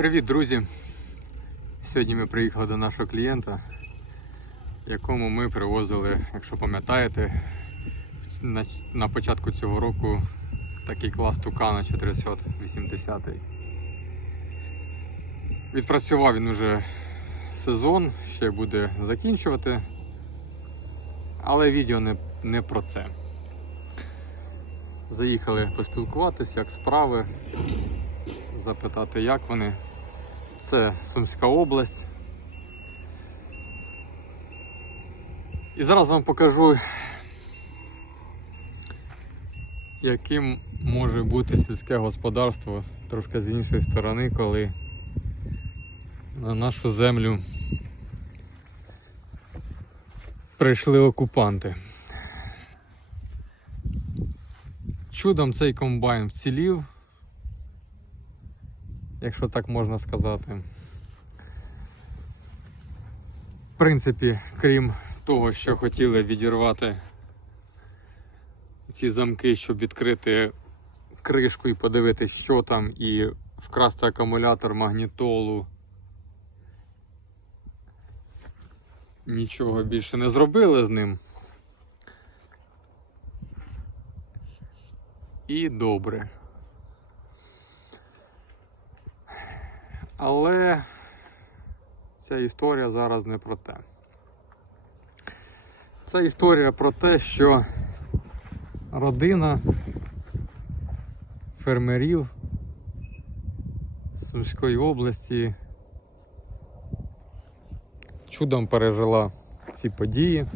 Привіт, друзі! Сьогодні ми приїхали до нашого клієнта, якому ми привозили, якщо пам'ятаєте, на, початку цього року такий клас Тукана 480. Відпрацював він уже сезон, ще буде закінчувати, але відео не, не про це. Заїхали поспілкуватися, як справи, запитати, як вони. Це Сумська область. І зараз вам покажу, яким може бути сільське господарство трошки з іншої сторони, коли на нашу землю прийшли окупанти. Чудом цей комбайн вцілів, якщо так можна сказати. В принципі, крім того, що хотіли відірвати ці замки, щоб відкрити кришку і подивитися, що там, і вкрасти акумулятор магнітолу. Нічого більше не зробили з ним. І добре. Але ця історія зараз не про те. Це історія про те, що родина фермерів з Сумської області чудом пережила ці події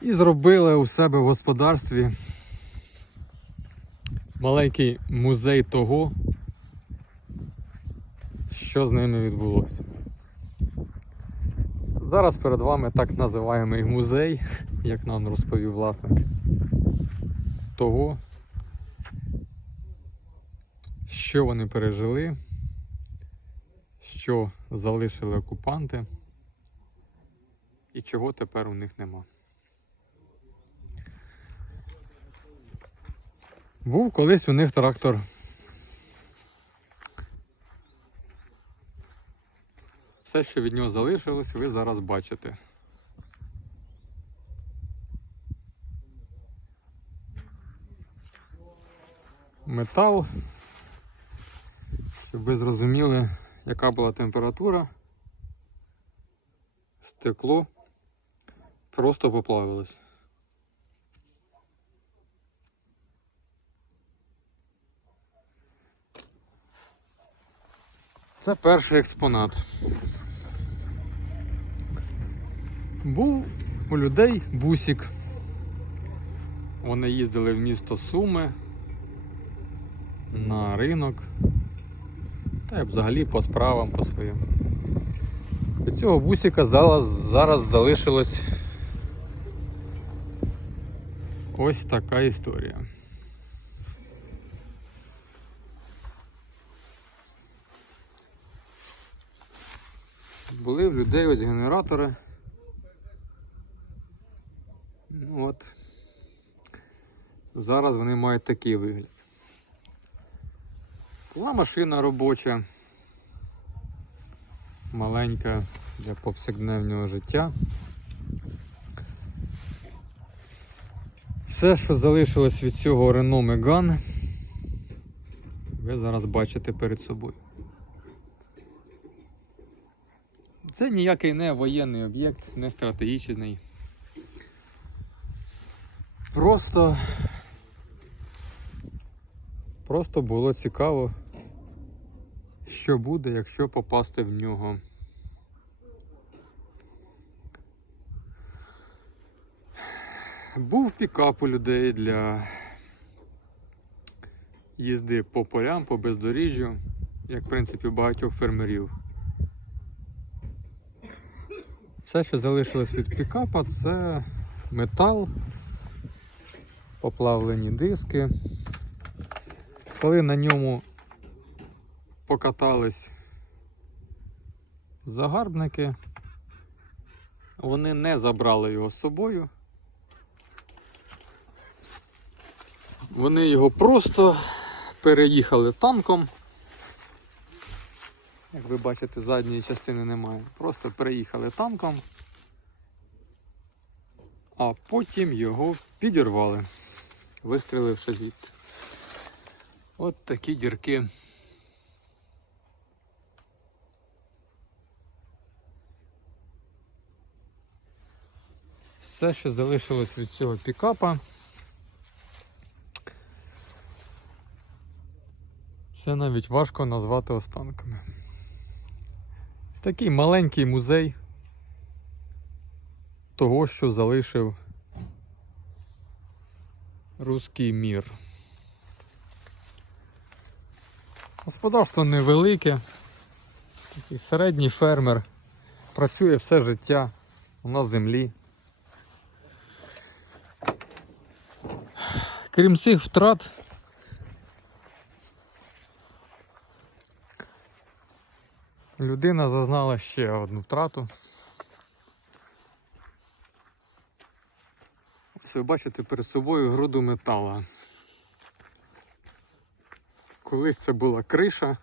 і зробили у себе в господарстві маленький музей того, що з ними відбулося. Зараз перед вами так називаємий музей, як нам розповів власник того, що вони пережили, що залишили окупанти і чого тепер у них нема. Був колись у них трактор. Все, що від нього залишилось, ви зараз бачите. Метал, щоб ви зрозуміли, яка була температура, стекло просто поплавилось. Це перший експонат. Був у людей бусик. Вони їздили в місто Суми на ринок. Та й взагалі по справам по своїм. Від цього бусика зараз, зараз залишилась ось така історія. Були в людей ось генератори. От. Зараз вони мають такий вигляд. Була машина робоча, маленька для повсякденного життя. Все, що залишилось від цього Renault Megane, ви зараз бачите перед собою. Це ніякий не воєнний об'єкт, не стратегічний. Просто Просто було цікаво, що буде, якщо попасти в нього. Був пікап у людей для їзди по полям, по бездоріжжю, як в принципі багатьох фермерів. Все, що залишилось від пікапа, це метал, поплавлені диски. Коли на ньому покатались загарбники, вони не забрали його з собою. Вони його просто переїхали танком Як ви бачите, задньої частини немає. Просто переїхали танком, а потім його підірвали, вистріливши звідти. От такі дірки. Все, що залишилось від цього пікапа. Це навіть важко назвати останками. Ось такий маленький музей того, що залишив руський мір. Господарство невелике, такий середній фермер, працює все життя на землі. Крім цих втрат, людина зазнала ще одну втрату. Ось ви бачите перед собою груду метала. Колись це була криша,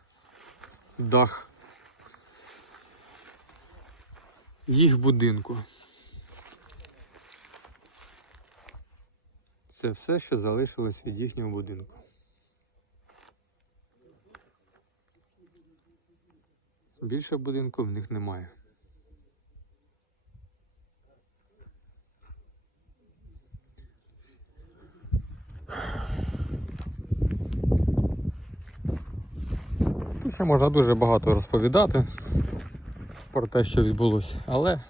дах їх будинку. Це все, що залишилось від їхнього будинку. Більше будинку в них немає. Ще можна дуже багато розповідати про те, що відбулося, але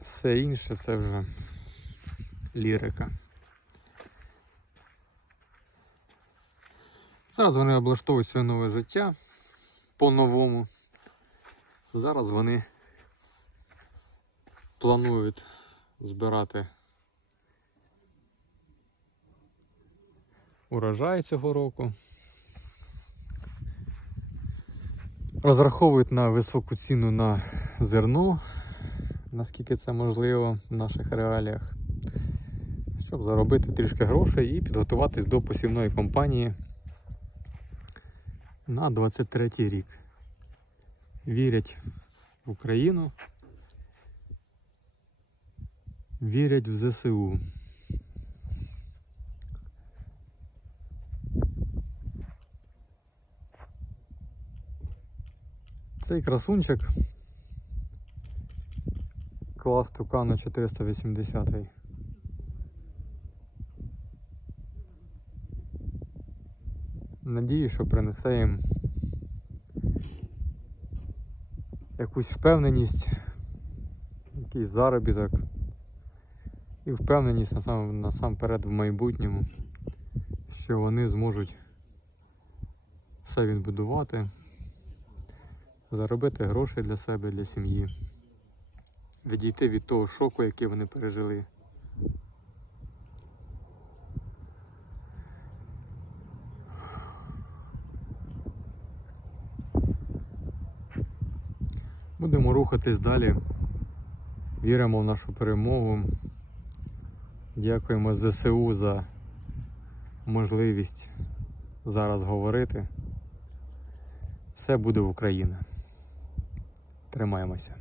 все інше це вже лірика. Зараз вони облаштовують своє нове життя по-новому. Зараз вони планують збирати урожай цього року. Розраховують на високу ціну на зерно, наскільки це можливо в наших реаліях, щоб заробити трішки грошей і підготуватись до посівної кампанії на 23 рік. Вірять в Україну, вірять в ЗСУ. Цей красунчик клас Тукана 480. -й. Надію, що принесе їм якусь впевненість, якийсь заробіток і впевненість насам, насамперед в майбутньому, що вони зможуть все відбудувати, заробити гроші для себе, для сім'ї, відійти від того шоку, який вони пережили. Будемо рухатись далі. Віримо в нашу перемогу. Дякуємо ЗСУ за можливість зараз говорити. Все буде в Україні. Тримаємося.